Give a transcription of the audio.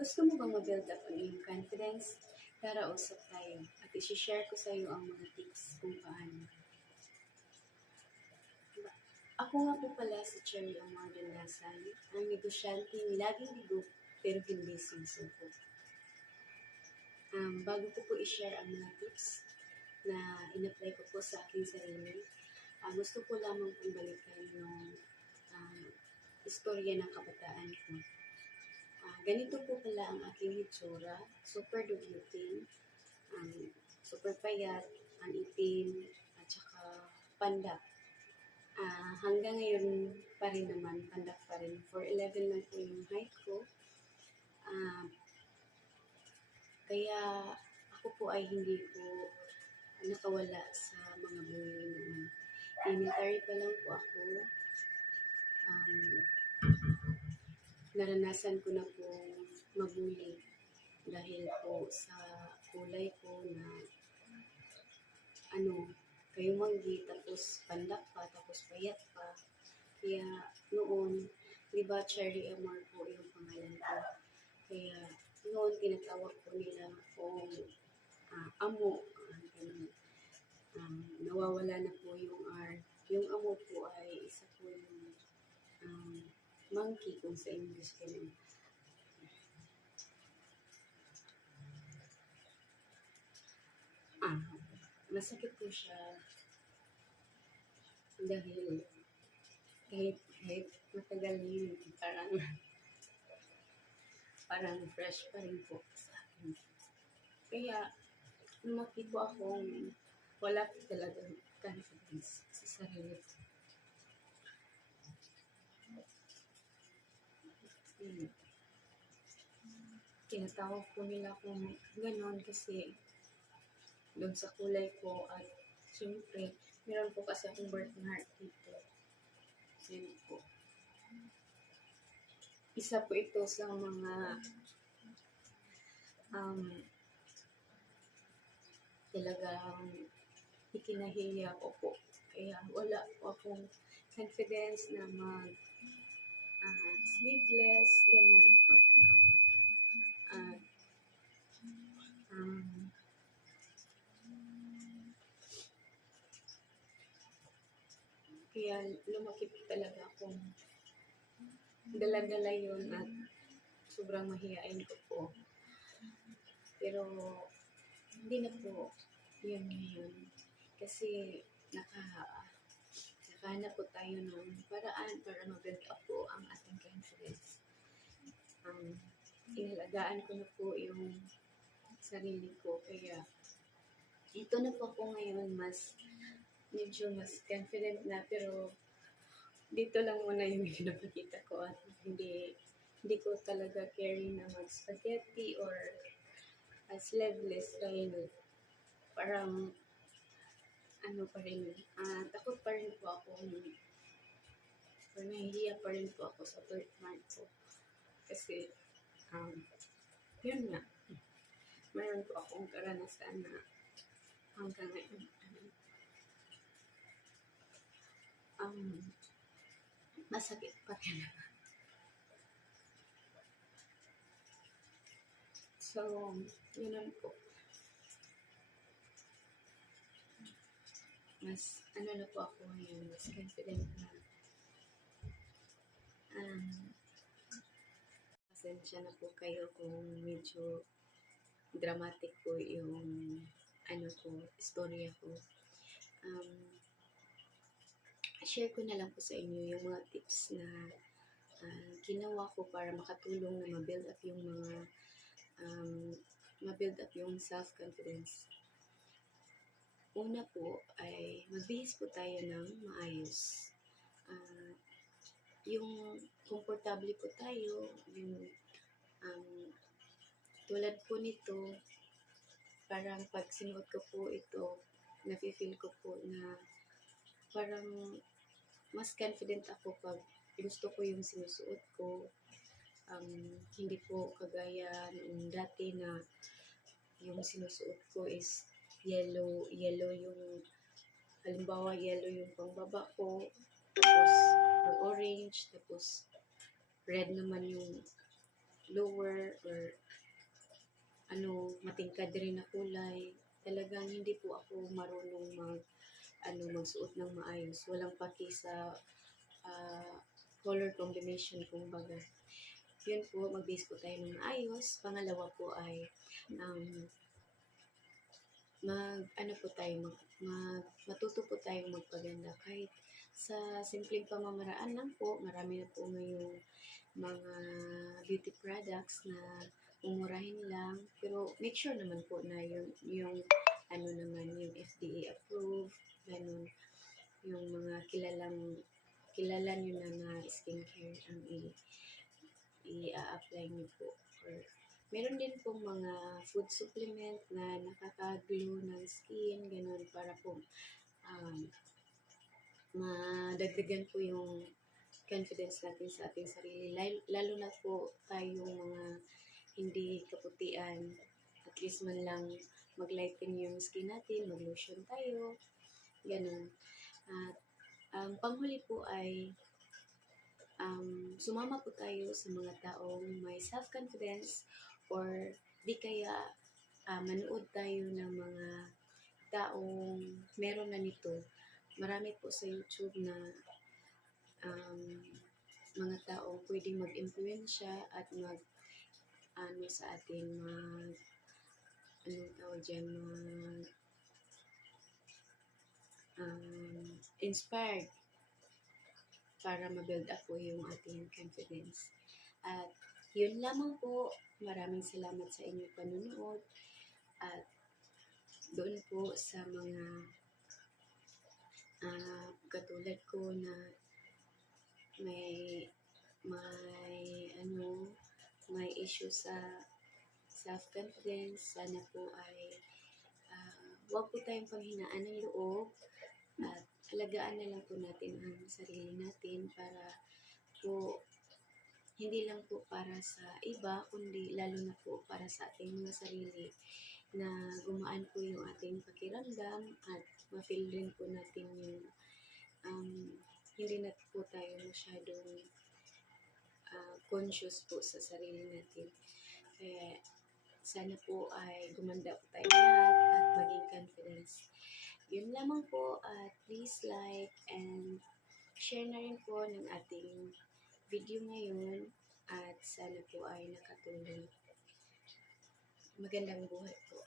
Gusto mo bang ma-build up ang iyong confidence? Tara, usap tayo at isi-share ko sa iyo ang mga tips kung paano. Ako nga po pala si Cherry Amor Lasal, ang negosyanteng laging bigo pero hindi susuko. Bago ko po i-share ang mga tips na in-apply ko po sa aking sarili, gusto ko lamang pong balikan yung istorya ng kabataan ko. Ganito po pala ang aking hitsura, super dugyutin, super payat, ang itim, at saka pandak. Hanggang ngayon pa rin naman, pandak pa rin. 4'11 lang po yung height ko. Kaya ako po ay hindi po nakawala sa mga bullying noon. Elementary pa lang po ako. Naranasan ko na po mabully dahil po sa kulay ko na kayo manggi, tapos pandak pa, tapos payat pa. Kaya noon, di ba Cherry Amor po yung pangalan ko. Kaya noon tinatawag po nila akong amo. Nawawala na po yung R. Yung amo po ay isa po yung monkey kung sa English ganun. Masakit po siya dahil kahit matagal yun, parang fresh pa rin po sa akin. Kaya lumaki po akong wala po talaga confidence sa sarili ko. Tinatawag po nila kung gano'n kasi doon sa kulay ko at siyempre meron po kasi akong birthmark dito. Yan po. Isa po ito sa mga talagang ikinahiya ko po. Kaya wala po akong confidence na sleeveless, gano'n. Kaya lumaki po talaga akong dala-dala yun at sobrang mahihain ko po. Pero hindi na po yun ngayon. Kasi nakahanap po tayo ng paraan para mag-build up po ang ating confidence. Inalagaan ko na po yung sarili ko. Kaya ito na po ako ngayon medyo mas confident na, pero dito lang muna yung pinapakita ko at hindi ko talaga carry na mag-spaghetti or sleeveless dahil parang pa rin, takot pa rin po ako, nahihiya pa rin po ako sa birthmark ko kasi yun nga, mayroon po akong karanasan na hanggang ngayon masakit pa rin. So, yun po. Mas na po ako ngayon, mas confident na. Pasensya na po kayo kung medyo dramatic po yung istorya ko. Share ko na lang po sa inyo yung mga tips na ginawa ko para makatulong na ma-build up yung self-confidence. Una po ay magbihis po tayo ng maayos. Yung komportable po tayo, yung tulad po nito, parang pag sinuot ko po ito, nafe-feel ko po na parang mas confident ako pag gusto ko yung sinusuot ko. Hindi po kagaya noong dati na yung sinusuot ko is yellow yung, halimbawa yellow yung pangbaba ko, tapos orange, tapos red naman yung lower or ordinary na kulay. Talagang hindi po ako marunong magsuot ng maayos. Walang paki sa color combination kumbaga. Yun po, mag-base po tayo ng maayos. Pangalawa po ay matuto po tayo magpaganda kahit sa simpleng pamamaraan lang po. Marami na po ngayong mga beauty products na umurahin lang, pero make sure naman po na yung yung FDA approved, ganun, yung mga kilala nyo na skincare ang i-apply nyo po. Or meron din pong mga food supplement na nakaka-glow ng skin, ganun, para po madagdagan po yung confidence natin sa ating sarili. Lalo na po tayong mga hindi kaputian. At least man lang mag-lighten yung skin natin, mag-lotion tayo, ganun. At ang panghuli po ay sumama po tayo sa mga taong may self-confidence, or di kaya manood tayo ng mga taong meron na nito. Marami po sa YouTube na mga taong pwedeng mag-impluwensya at sa atin, inspired para ma-build up po yung ating confidence. At yun lamang po. Maraming salamat sa inyong panunood. At doon po sa mga katulad ko na may issue sa self-confidence, sana po ay huwag po tayong panghinaan ng loob at alagaan na lang po natin ang sarili natin para po hindi lang po para sa iba, kundi lalo na po para sa ating mga sarili, na gumaan po yung ating pakiramdam at ma-feel rin po natin yung hindi na po tayo masyadong conscious po sa sarili natin. Kaya sana po ay gumanda po tayo lahat at maging confidence. Yun lamang po, at please like and share na rin po ng ating video ngayon, at sana po ay nakatulong. Magandang buhay po.